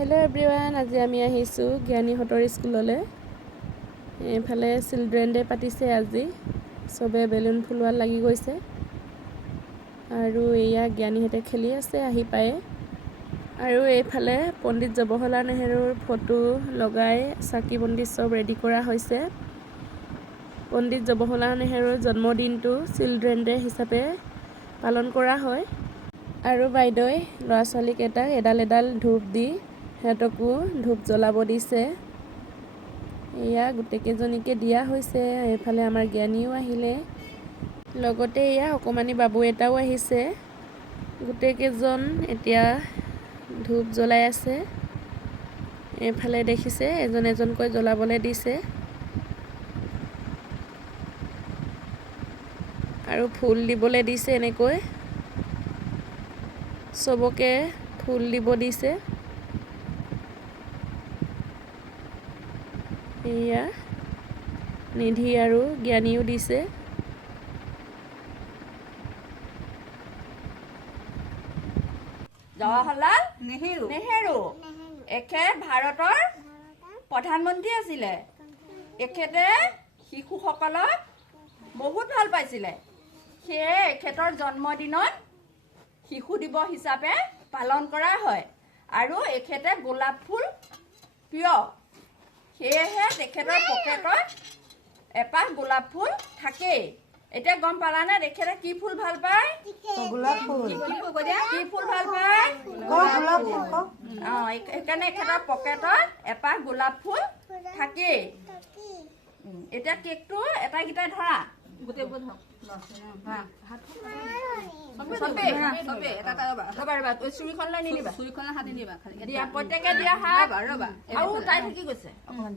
Hello' everyone, আজি আমি আহিছোঁ জ্ঞানীহঁতৰ স্কুললৈ। এইফালে চিলড্ৰেন ডে পাতিছে আজি, চবে বেলুন ফুলোৱাত লাগি গৈছে। আৰু এয়া জ্ঞানীহঁতে খেলি আছে আহি পায়ে। আৰু এইফালে পণ্ডিত জৱাহৰলাল নেহৰুৰ ফটো লগাই চাকি বন্তি চব ৰেডি কৰা হৈছে। পণ্ডিত জৱাহৰলাল নেহৰুৰ জন্মদিনটো চিলড্ৰেন ডে হিচাপে পালন কৰা হয়। আৰু বাইদেৱে ল'ৰা ছোৱালীকেইটাক এডাল এডাল ধূপ দি সিহঁতকো ধূপ জ্বলাব দিছে। এয়া গোটেইকেইজনীকে দিয়া হৈছে। এইফালে আমাৰ জ্ঞানীও আহিলে, লগতে এয়া অকণমানি বাবু এটাও আহিছে। গোটেইকেইজন এতিয়া ধূপ জ্বলাই আছে। এইফালে দেখিছে এজন এজনকৈ জ্বলাবলৈ দিছে। আৰু ফুল দিবলৈ দিছে, এনেকৈ চবকে ফুল দিব দিছে। এয়া নিধি আৰু জ্ঞানীও দিছে। জৱাহৰলাল নেহেৰু এখেত ভাৰতৰ প্ৰধানমন্ত্ৰী আছিলে। এখেতে শিশুসকলক বহুত ভাল পাইছিলে। সেয়ে এখেতৰ জন্মদিনত শিশু দিৱস হিচাপে পালন কৰা হয়। আৰু এখেতে গোলাপ ফুল প্ৰিয়, সেয়েহে তেখেতৰ পকেটত এপাহ গোলাপ ফুল থাকেই। এতিয়া গম পালানে তেখেতে কি ফুল ভাল পায়? গোলাপ ফুল। কি ফুল ভাল পায়? সেইকাৰণে এখেতৰ পকেটত এপাহ গোলাপ ফুল থাকেই। এতিয়া কেকটো এটাইকেইটাই ধৰা, গোটেইবোৰ ধৰক। চুৰিখনলৈ নিদিবা, চুৰিখনৰ হাত নিদিবা, দিয়া প্ৰত্যেকে দিয়া হাত। আৰু তাই থাকি গৈছে অকণমান,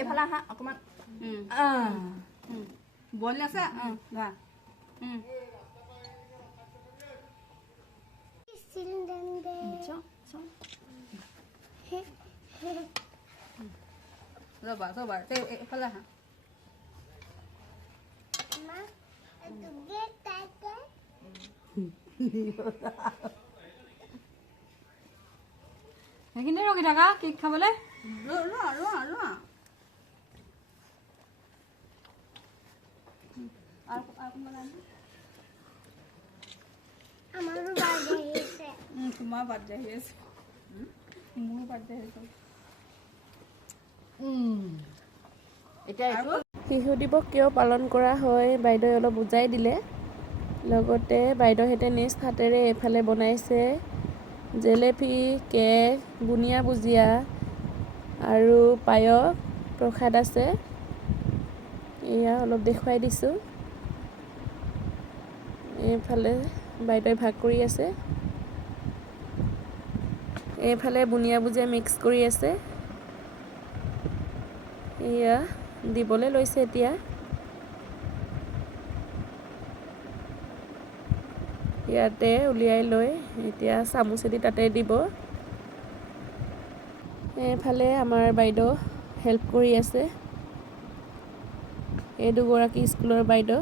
এইফালে আহা অকণমান বইল আছে। ধৰা ৰ'বা এইফালে আহা। সেইখিনি ৰখি থাকা কেক খাবলৈ। তোমাৰ বাৰ্থডে আহি আছে, মোৰ বাৰ্থডে আহি আছে। এতিয়া শিশু দিৱস কিয় পালন কৰা হয় বাইদেৱে অলপ বুজাই দিলে। লগতে বাইদেউহঁতে নিজ হাতেৰে এইফালে বনাইছে জেলেপি, কেক, বুনিয়া ভুজিয়া আৰু পায়স, প্ৰসাদ আছে। এয়া অলপ দেখুৱাই দিছোঁ। এইফালে বাইদেৱে ভাগ কৰি আছে, এইফালে বুনিয়া ভুজিয়া মিক্স কৰি আছে। এয়া দিবলৈ লৈছে এতিয়া। ইয়াতে উলিয়াই লৈ এতিয়া চামুচেদি তাতে দিব। এইফালে আমাৰ বাইদেউ হেল্প কৰি আছে, এই দুগৰাকী স্কুলৰ বাইদেউ।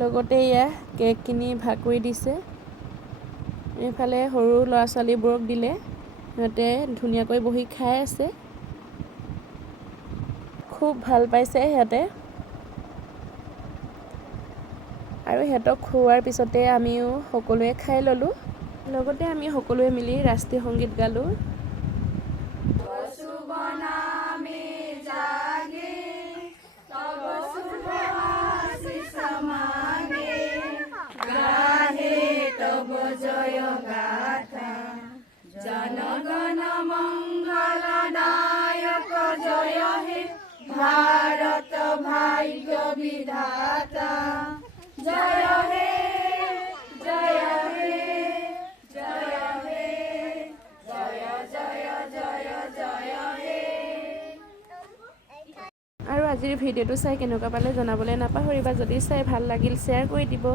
লগতে এয়া কেকখিনি ভাগ কৰি দিছে। এইফালে সৰু ল'ৰা ছোৱালীবোৰক দিলে, সিহঁতে ধুনীয়াকৈ বহি খাই আছে। খুব ভাল পাইছে সিহঁতে। আৰু সিহঁতক খুওৱাৰ পিছতে আমিও সকলোৱে খাই ল'লোঁ। লগতে আমি সকলোৱে মিলি ৰাষ্ট্ৰীয় সংগীত গালোঁ। জনগণ মংগলদায়ক জয় হে ভাৰত ভাগ্য বিধাতা, জয় হে জয় হে জয় হে জয় জয় জয় জয় হে। আৰু আজিৰ ভিডিঅ'টো চাই কেনেকুৱা পালে জনাবলৈ নাপাহৰিবা। যদি চাই ভাল লাগিল শ্বেয়াৰ কৰি দিব।